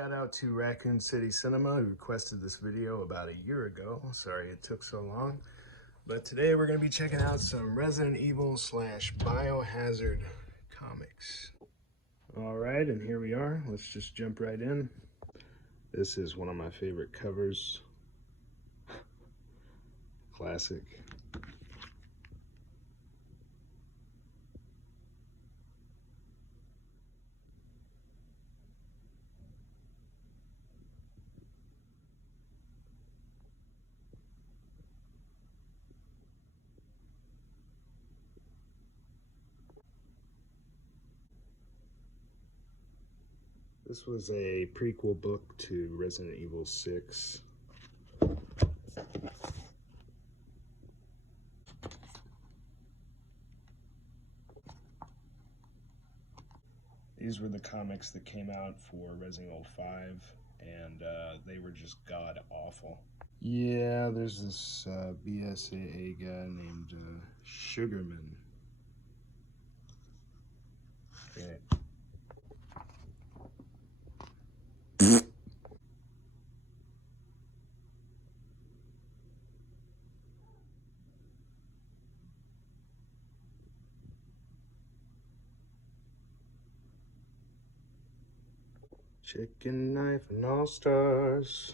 Shout out to Raccoon City Cinema, who requested this video about a year ago. Sorry it took so long. But today we're going to be checking out some Resident Evil / Biohazard comics. Alright, and here we are. Let's just jump right in. This is one of my favorite covers. Classic. This was a prequel book to Resident Evil 6. These were the comics that came out for Resident Evil 5, and they were just god-awful. Yeah, there's this BSAA guy named Sugarman. Okay. Chicken knife and all stars.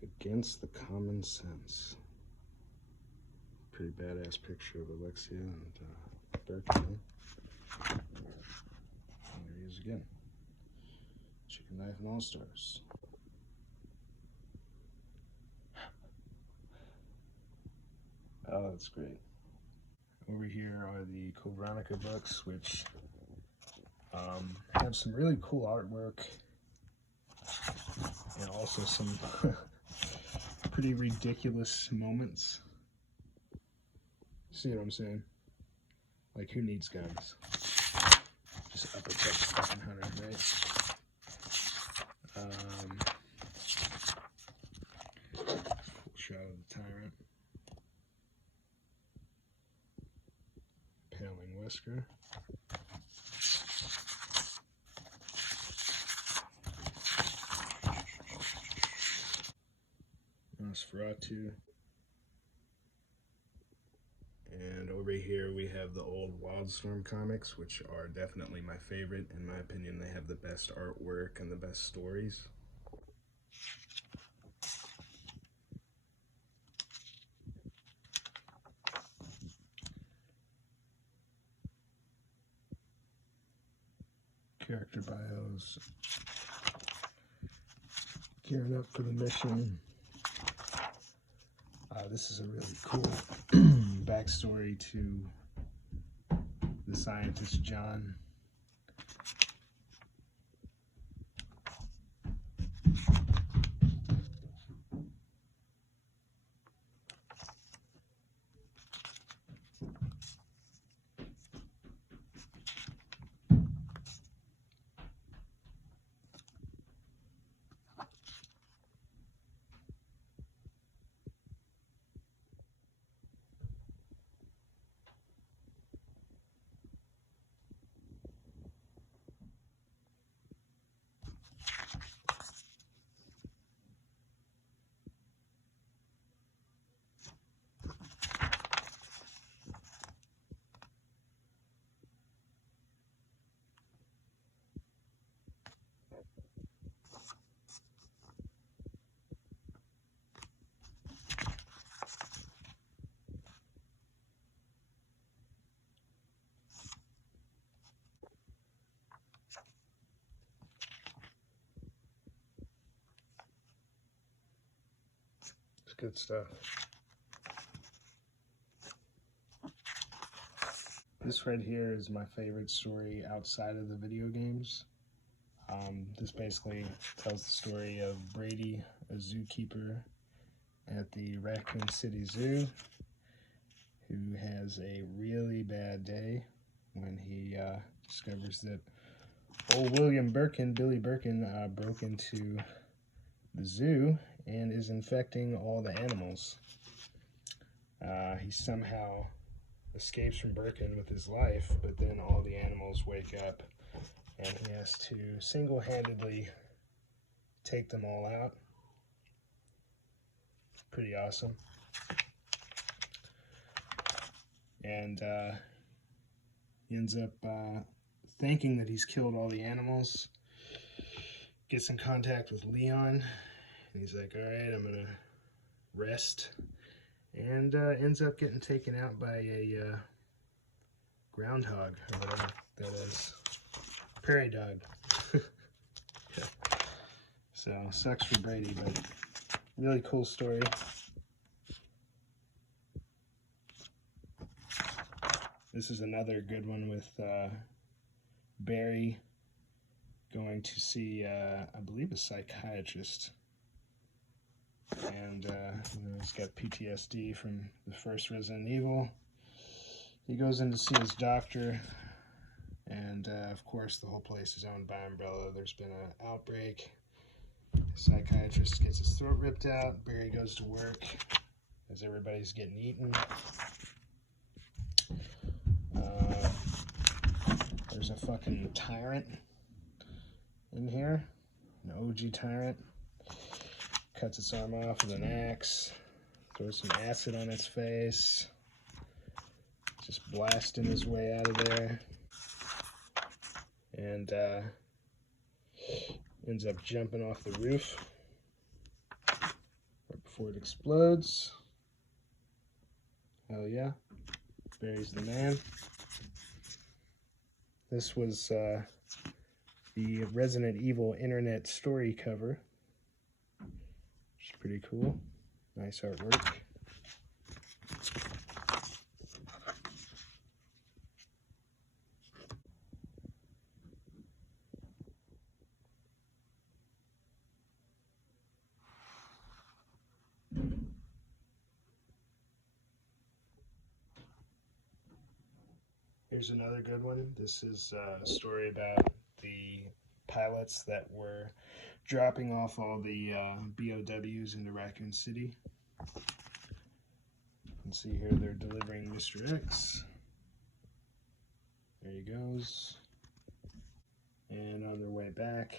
Against the common sense. Pretty badass picture of Alexia and Birkin. And there he is again. Chicken knife and all stars. Oh, that's great. Over here are the Veronica books, which have some really cool artwork and also some pretty ridiculous moments. See what I'm saying? Like, who needs guns? Just uppercut the fucking hunter, right? Full shot of the tyrant. Paling Wesker. Nosferatu. And over here we have the old Wildstorm comics, which are definitely my favorite. In my opinion, they have the best artwork and the best stories. Character bios. Gearing up for the mission. This is a really cool backstory to the scientist John. It's good stuff. This right here is my favorite story outside of the video games. This basically tells the story of Brady, a zookeeper at the Raccoon City Zoo, who has a really bad day when he discovers that old William Birkin, Billy Birkin, broke into the zoo and is infecting all the animals. He somehow escapes from Birkin with his life, but then all the animals wake up and he has to single-handedly take them all out. Pretty awesome. And he ends up thinking that he's killed all the animals. Gets in contact with Leon, and he's like, all right, I'm gonna rest. And ends up getting taken out by a groundhog, or whatever that is. Prairie dog. Yeah. So, sucks for Brady, but really cool story. This is another good one with Barry going to see, I believe, a psychiatrist. And he's got PTSD from the first Resident Evil. He goes in to see his doctor, and of course the whole place is owned by Umbrella. There's been an outbreak. The psychiatrist gets his throat ripped out. Barry goes to work as everybody's getting eaten. There's a fucking tyrant in here, an OG tyrant. Cuts its arm off with an axe, throws some acid on its face, just blasting his way out of there, and ends up jumping off the roof right before it explodes. Hell yeah, Barry's the man. This was the Resident Evil internet story cover. Pretty cool. Nice artwork. Here's another good one. This is a story about the pilots that were dropping off all the BOWs into Raccoon City. You can see here they're delivering Mr. X. There he goes. And on their way back,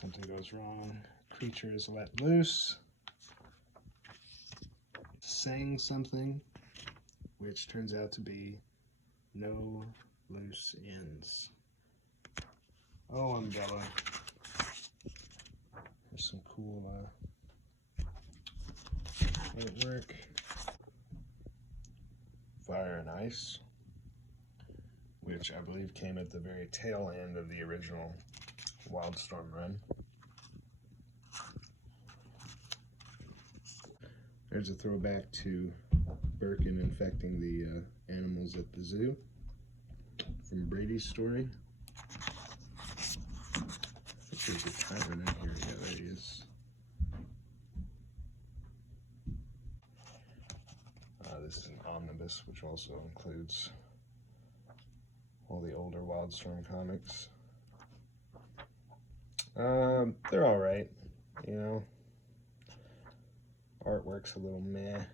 something goes wrong. Creature is let loose, saying something, which turns out to be no loose ends. Oh, Umbrella. There's some cool artwork. Fire and Ice, which I believe came at the very tail end of the original Wildstorm run. There's a throwback to Birkin infecting the animals at the zoo from Brady's story. There's a tyrant in here. Yeah, there he is. This is an omnibus, which also includes all the older Wildstorm comics. They're alright, you know. Artwork's a little meh.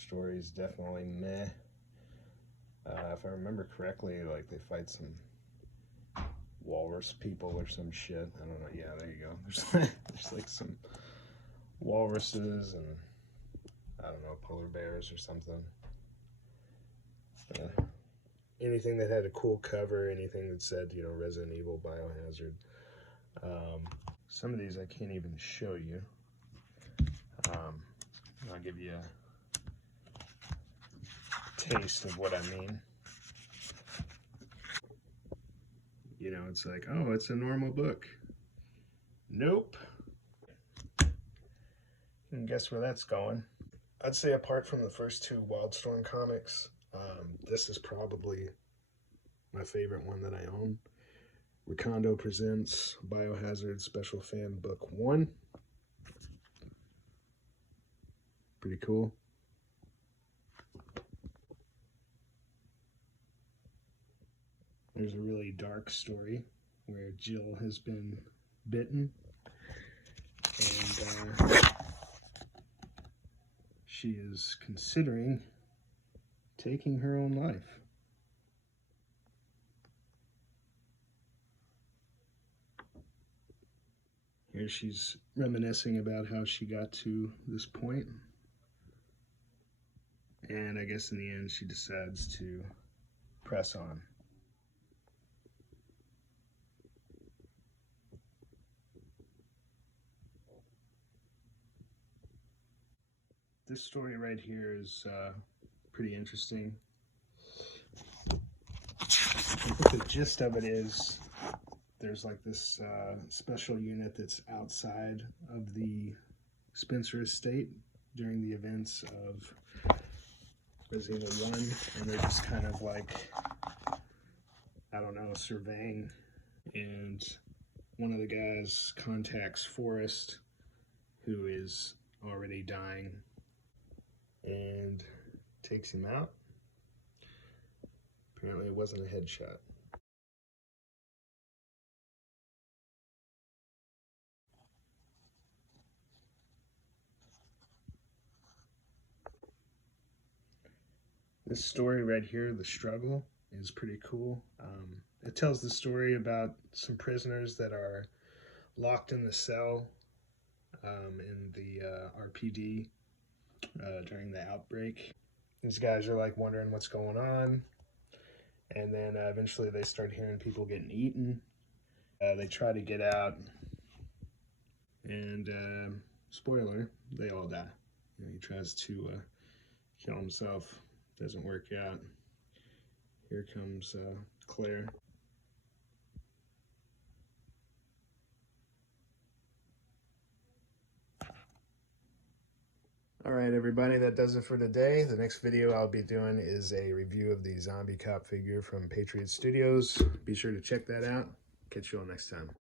Story's definitely meh. If I remember correctly, like, they fight some walrus people or some shit. I don't know. Yeah, there you go. There's like some walruses and I don't know, polar bears or something. Anything that had a cool cover, anything that said, you know, Resident Evil, Biohazard. Some of these I can't even show you. I'll give you a taste of what I mean. You know, it's like, oh, it's a normal book. Nope. And guess where that's going? I'd say apart from the first two Wildstorm comics, this is probably my favorite one that I own. Recondo presents Biohazard Special Fan Book 1. Pretty cool. There's a really dark story where Jill has been bitten and she is considering taking her own life. Here she's reminiscing about how she got to this point. And I guess in the end she decides to press on. This story right here is pretty interesting. I think the gist of it is there's like this special unit that's outside of the Spencer estate during the events of Resident Evil 1, and they're just kind of like, I don't know, surveying. And one of the guys contacts Forrest, who is already dying, and takes him out. Apparently it wasn't a headshot. This story right here, The Struggle, is pretty cool. It tells the story about some prisoners that are locked in the cell in the RPD during the outbreak. These guys are like wondering what's going on, and then eventually they start hearing people getting eaten. They try to get out, and spoiler, they all die. You know, he tries to kill himself. Doesn't work out. Here comes Claire. Alright everybody, that does it for today. The next video I'll be doing is a review of the zombie cop figure from Patriot Studios. Be sure to check that out. Catch you all next time.